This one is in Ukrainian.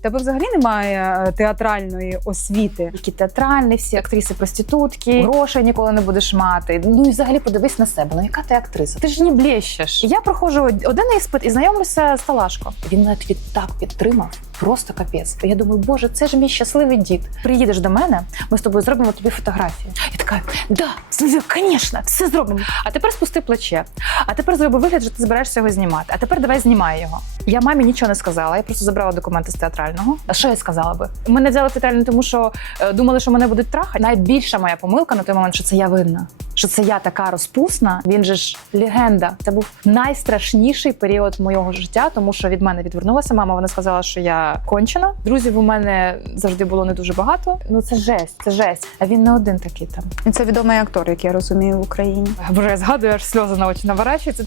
Тебе взагалі немає е, театральної освіти. Які театральні, всі актриси проститутки, грошей ніколи не будеш мати. Ну і взагалі подивись на себе. Ну яка ти актриса? Ти ж не блещеш. Я проходжу один іспит і знайомлюся з Талашко. Він навіть так підтримав. Просто капець. Я думаю, боже, це ж мій щасливий дід. Приїдеш до мене, ми з тобою зробимо тобі фотографію. Я така, да, звісно, все зробимо. А тепер спусти плече. А тепер зроби вигляд, що ти збираєшся його знімати. А тепер давай знімай його. Я мамі нічого не сказала. Я просто забрала документи з театрального. А що я сказала би? Мене взяли в тому що е, думали, що мене будуть трахати. Найбільша моя помилка на той момент, що це я винна. Що це я така розпусна. Він же ж легенда. Це був найстрашніший період мого життя, тому що від мене відвернулася мама. Вона сказала, що я кончена. Друзів у мене завжди було не дуже багато. Ну це жесть, це жесть. А він не один такий там. Це відомий актор, як я розумію, в Україні. Боже, я згадую, аж сльози на очі наворачуються.